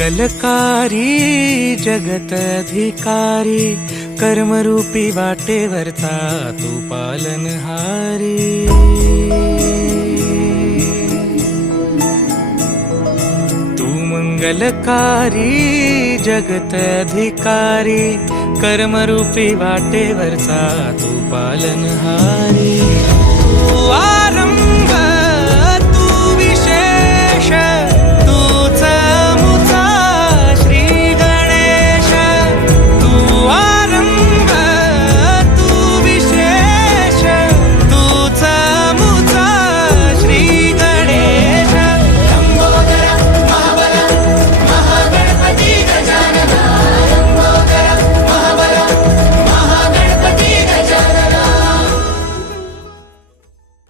मंगलकारी जगत अधिकारी, कर्मरूपी वाटेवरचा तू पालनहारी। तू मंगलकारी जगत अधिकारी, कर्मरूपी वाटेवरचा तू पालनहारी। तू